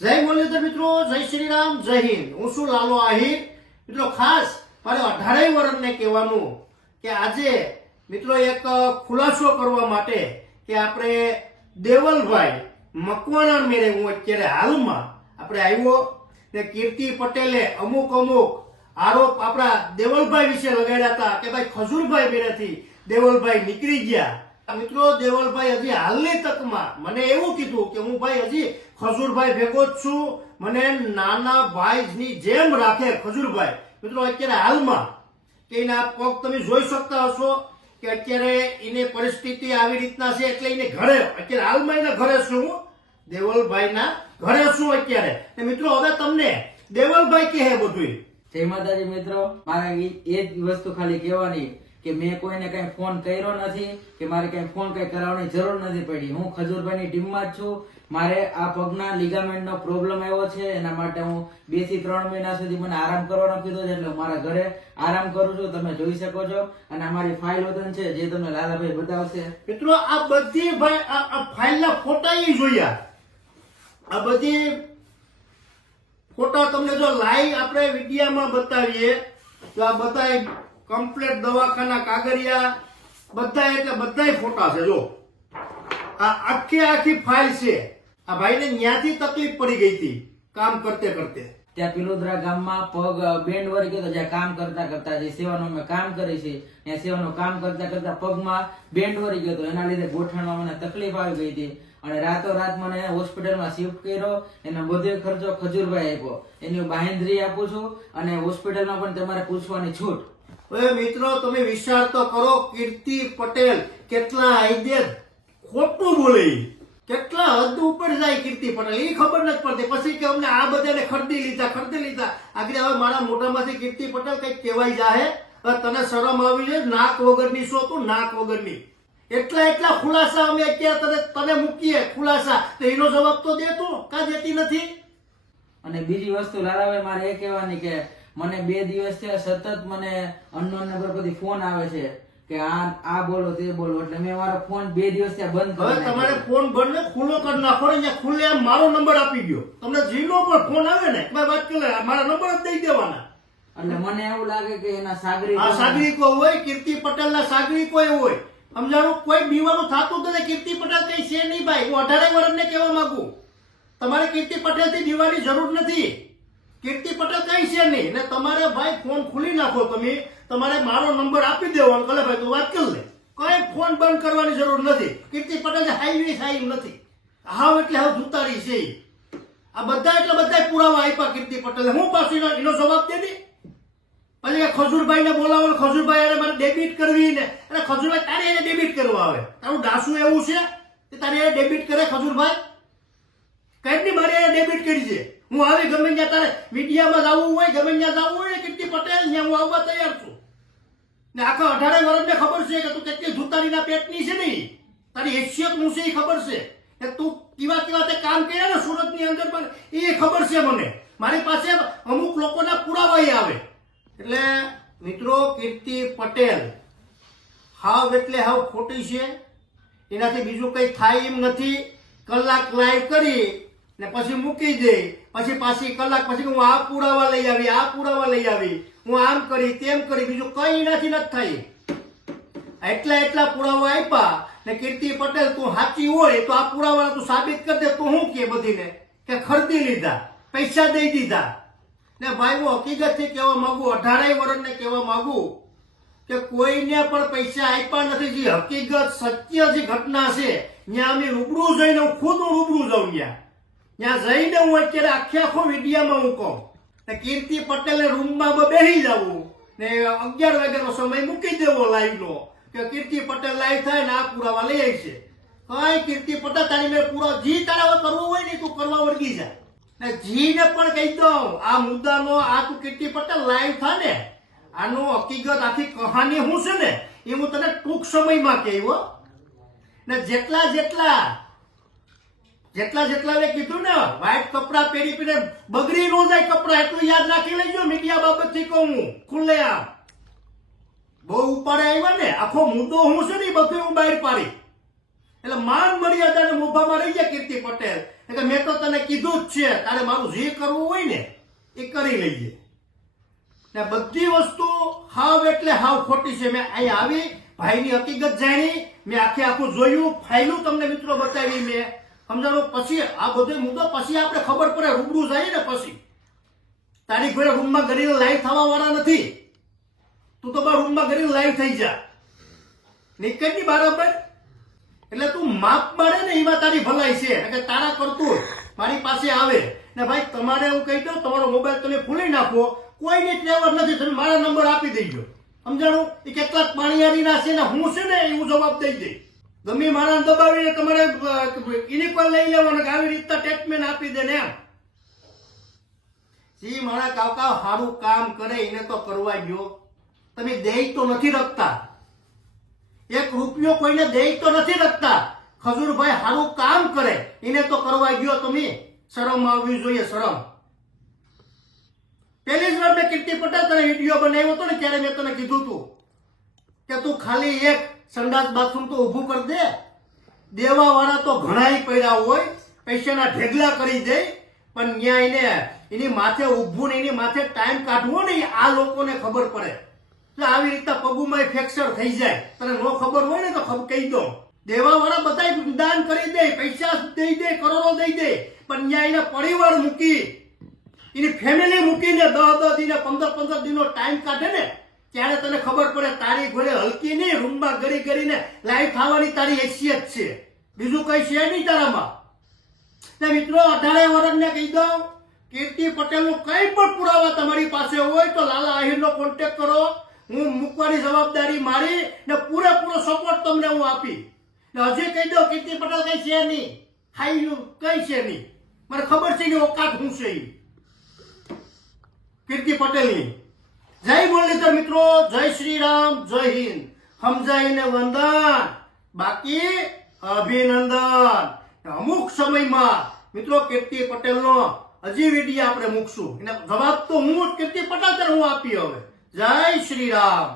જય મુરલીધર મિત્રો, જય શ્રી રામ, જય હિન્દ. હું છું લાલો આહિર. મિત્રો ખાસ મારે 18 વર્ષને કહેવાનું કે આજે મિત્રો એક ખુલાસો કરવા માટે કે આપણે દેવલભાઈ મકવાણા મેરે હું અત્યારે હાલમાં આપણે આવ્યો ને કીર્તિ પટેલે અમુક આરોપ આપણા દેવલભાઈ વિશે લગાડ્યા હતા કે ભાઈ ખજૂરભાઈ મેરેથી દેવલભાઈ નીકળી ગયા. મિત્રો દેવલભાઈ હજી હાલની તકમાં મને એવું કીધું કે હું ભાઈ હજી ખજૂરભાઈ ભેગો જ છું, મને નાના ભાઈની જેમ રાખે ખજૂરભાઈ. મિત્રો અત્યારે હાલમાં કે એના પગ તમે જોઈ શકતા હશો કે અત્યારે એની પરિસ્થિતિ આવી રીતના છે એટલે એને ઘરે અત્યારે હાલમાં એના ઘરે છું, દેવલભાઈના ઘરે છું અત્યારે. ને મિત્રો હવે તમને દેવલભાઈ કહે બધું. જય માતાજી મિત્રો, મારે એ જ વસ્તુ ખાલી કહેવાની કે મેં કોઈને કઈ ફોન કર્યો નથી કે મારે કઈ ફોન કઈ કરાવવાની જરૂર નથી પડી. હું ખજૂરભાઈની ટીમમાં જ છું. મારે આ પગના લિગામેન્ટનો પ્રોબ્લેમ આવ્યો છે, એના માટે હું 2 થી 3 મહિના સુધી મને આરામ કરવાનો કીધો છે, એટલે હું મારા ઘરે આરામ કરું છું. તમે જોઈ શકો છો. અને અમારી ફાઇલ વતન છે જે તમને લાલાભાઈ બતાવશે. મિત્રો આ બધી ફાઇલના ફોટા જોયા, આ બધી ફોટા તમને જો લાઈવ આપણે વિડીયામાં બતાવીએ તો આ બધા કમ્પ્લીટ દવાખાના કાગળિયા બધા એટલે બધા ફોટા છે. જો આ આખી ફાઇલ છે. આ ભાઈને ન્યાથી તકલીફ પડી ગઈ હતી કામ કરતે કરતે. ત્યાં પિલોદરા ગામમાં પગ બેન્ડ વળી ગયો, જ્યાં કામ કરતા કરતા જે સેવાનું અમે કામ કરી છે ત્યાં સેવાનું કામ કરતા કરતા પગમાં બેન્ડ વળી ગયો હતો. એના લીધે ગોઠણમાં મને તકલીફ આવી ગઈ હતી અને રાતોરાત મને હોસ્પિટલમાં શિફ્ટ કર્યો. એનો બધો ખર્ચો ખજૂરભાઈ આપ્યો. એની બાંહેધરી આપું છું અને હોસ્પિટલમાં પણ તમારે પૂછવાની છૂટ. હવે મિત્રો તમે વિચાર તો કરો, કીર્તિ પટેલ કેટલા આઈદે ખોટું બોલે, કેટલા હદ ઉપર જાય કીર્તિ પટેલ, એ ખબર નથી પડતી. પછી કે અમને આ બધાને ખરીદી લીધા. આગળ હવે મારા મોઢામાંથી કીર્તિ પટેલ કઈક કહેવાય જાહે, તને શરમ આવી છે? નાક વગરની છો તું, નાક વગરની. એટલા ખુલાસા અમે અત્યારે તને મૂકીએ ખુલાસા, તો એનો જવાબ તો દે તું, કા દેતી નથી? અને બીજી વસ્તુ લાલાભાઈ મારે એ કહેવાની કે મને 2 દિવસ થયા સતત મને અનનોન નંબર પરથી ફોન આવે છે કે આ બોલો તે બોલો, એટલે મેં મારો ફોન 2 દિવસ થયા બંધ કરી હવે તમારે ફોન બંધ ખુલ્લો કરી નાખો ને. ખુલ્લે આમ મારો નંબર આપી ગયો. તમને જીનો પર ફોન આવે ને વાત કરી મારા નંબર જ દઈ દેવાના. એટલે મને એવું લાગે કે એના સાગરીકો હોય, કીર્તિ પટેલના સાગરીકો હોય. સમજાણું? કોઈ બીવાનું થતું નથી. કીર્તિ પટેલ કઈ છે નહીં ભાઈ. હું 18 વર્ષને કહેવા માંગુ, તમારે કીર્તિ પટેલ થી દીવાની જરૂર નથી. કીર્તિ પટેલ કઈ છે નહીં. ને તમારે ભાઈ ફોન ખુલી નાખો, તમે તમારે મારો નંબર આપી દેવાનો. કલે ભાઈ તું વાત કરી લે, કઈ ફોન બંધ કરવાની જરૂર નથી. કીર્તિ પટેલ હાઈવી નથી. હાવ એટલે હાવ જુતારી છે. આ બધા પુરાવા આપ્યા કીર્તિ પટેલે. હું પાછું એનો જવાબ દે દી. પછી ખજૂરભાઈ ને બોલાવો, ખજૂરભાઈ મારે ડેબિટ કરવી ને, અને ખજૂરભાઈ તારે એને ડેબિટ કરવા આવે. તારું ડાસું એવું છે કે તારે એને ડેબિટ કરે ખજૂરભાઈ? કઈ ની મારે એને ડેબિટ કરી છે. હું આવી ગમે ત્યાં તારે મીડિયામાં જવું હોય, ગમે ત્યાં જવું હોય ને કીર્તિ પટેલ, ત્યાં હું આવવા તૈયાર છું. ને આખા 18 વર્ષને ખબર છે કે તું કેટલી જુતારીના પેટની છે ને, તારી હેસિયત હું છે એ ખબર છે કે તું કેવા તે કામ કર્યા ને સુરતની અંદર પણ એ ખબર છે મને. મારી પાસે અમુક લોકોના પુરાવા આવે. એટલે મિત્રો કીર્તિ પટેલ હાવ એટલે હાવ ખોટી છે. એનાથી બીજું કઈ થાય એમ નથી. કલાક લાઈવ કરી ને પછી મૂકી દે, પછી પાછી કલાક પછી હું આ પુરાવા લઈ આવી, હું આમ કરી તેમ કરી, બીજું કઈ એનાથી નથી થાય. એટલા પુરાવા આપ્યા ને કીર્તિ પટેલ તું સાચી હોય તો આ પુરાવા તું સાબિત કરી દે. તો હું કે બધીને કે ખરીદી લીધા, પૈસા દઈ દીધા. ને ભાઈ હું હકીકતથી કહેવા માંગુ, 18 વર્ષને કહેવા માંગુ કે કોઈને પણ પૈસા આપ્યા નથી. જે હકીકત સત્ય જે ઘટના છે ત્યાં અમે રૂબરૂ જઈને, હું ખુદ રૂબરૂ જાઉં ત્યાં જઈને હું અત્યારે આખો વિડીયામાં હું કહું ને કીર્તિ પટેલને રૂમમાં બેસી જવું ને 11 વાગ્યાનો સમય મૂકી દેવો લાઈવનો કે કીર્તિ પટેલ લાઈવ થાય ને આ પુરાવા લઈ આવી છે. કઈ કીર્તિ પટેલ તારી મેં પૂરા જી તારા કરવું હોય ને તું કરવા વળગી જાય. ને જીને પણ કહી દઉં આ મુદ્દાનો, આ તું કીર્તિ પટેલ લાઈવ થાય ને આનો હકીકત આખી કહાની શું છે ને એ હું તને ટૂંક સમયમાં કહેવો. ને જેટલા મેં કીધું ને વ્હાઈટ કપડા પહેરીને બગડી ન જાય કપડા, એટલું યાદ રાખી લેજો. મીડિયા બાબતથી કહું હું ખુલ્લે આમ બહુ ઉપાડે આવ્યા ને, આખો મુદ્દો હું છે ને બધું હું બહાર પાડી. એટલે માન મર્યાદાને મોભામાં રહી જાય કીર્તિ પટેલ. એટલે મેં તો તને કીધું જ છે, તારે મારું જે કરવું હોય ને એ કરી લઈએ. ને બધી વસ્તુ હાવ એટલે હાવ ખોટી છે. મેં અહીં આવી ભાઈની હકીકત જાણી, મેં આખું જોયું, ફાઇલું તમને મિત્રો બતાવી મેં, સમજાણું. પછી આ બધો મુદ્દો પછી આપણે ખબર પડે, રૂબરૂ જાય ને પછી. તારી ઘરે રૂમમાં કરીને લાઈવ થવા વાળા નથી. તું તો બા રૂમમાં કરીને લાઈવ થઈ જા, નીકળ ની બરાબર. એટલે તું માપ મારે ને એમાં તારી ભલાઈ છે કે તારા કરતું મારી પાસે આવે ને. ભાઈ તમારે હું કહી દઉં, તમારો મોબાઈલ તમે ખોલી નાખો, કોઈની ટ્રેવર નથી, તમે મારા નંબર આપી દેજો, સમજાણું. એ કેટલાક પાણીયારીના છે ને હું છે ને એવું જવાબ દઈ દઈ. ગમે મારા દબાવીને તમારે એની પર લઈ લેવાનો કે આવી રીતના સ્ટેટમેન્ટ આપી દે ને એમ. જી મારા કાકા સારું કામ કરે એને તો કરવા ગયો, તમે દેય તો નથી રખતા, એક રૂપિયો કોઈને દેય તો નથી રખતા. ખજૂરભાઈ સારું કામ કરે એને તો કરવા ગયો, તમે શરમ આવવી જોઈએ, શરમ. પહેલી જ વાર મેં કીર્તિ પટેલ તને વિડીયો બનાવ્યો હતો ને ત્યારે મેં તને કીધું હતું કે તું ખાલી એક સંડાસ બાથરૂમ તો ઊભું કરી દે. દેવા વાળા તો ઘણાય પડ્યા હોય, પૈસાના ઢેગલા કરી દે, પણ ન્યાય ને એની માથે ઊભું ને એની માથે ટાઈમ કાઢવો ને આ લોકોને ખબર પડે. એટલે આવી રીતના પગુમાં ફ્રેક્ચર થઈ જાય, તને નો ખબર હોય ને તો કહી દો. દેવા વાળા બધા દાન કરી દે, પૈસા દઈ દે, કરોડો દઈ દે, પણ ન્યાય એના પરિવાર મૂકી, એની ફેમિલી મૂકીને 10 દિન 15 દિનનો ટાઈમ કાઢે ને ત્યારે તને ખબર પડે તારી ઘરે હલકી નહીં, રૂમમાં ગરી ગરીને લાઈવ થવાની તારી હેસિયત છે, બીજું કઈ છે નહીં તારામાં. મિત્રો 18 વર્ષને કહી દઉં, કીર્તિ પટેલનો કઈ પણ પુરાવા તમારી પાસે હોય તો લાલા આહિરનો કોન્ટેક્ટ કરો, હું મૂકવાની જવાબદારી મારી ને પૂરેપૂરો સપોર્ટ તમને હું આપી. હજી કહી દઉં કીર્તિ પટેલ કઈ છે નહીં, હાઈ કઈ છે નહીં, મને ખબર છે એની ઓકાત શું છે કીર્તિ પટેલની. જય મુરલીધર મિત્રો, જય શ્રી રામ, જય હિન્દ. સમજાઈને વંદન, બાકી અભિનંદન. અમુક સમયમાં મિત્રો કીર્તિ પટેલનો હજી વિડીયો આપણે મૂકશું, એના જવાબ તો હું કીર્તિ પટેલ હું આપી. હવે જય શ્રી રામ.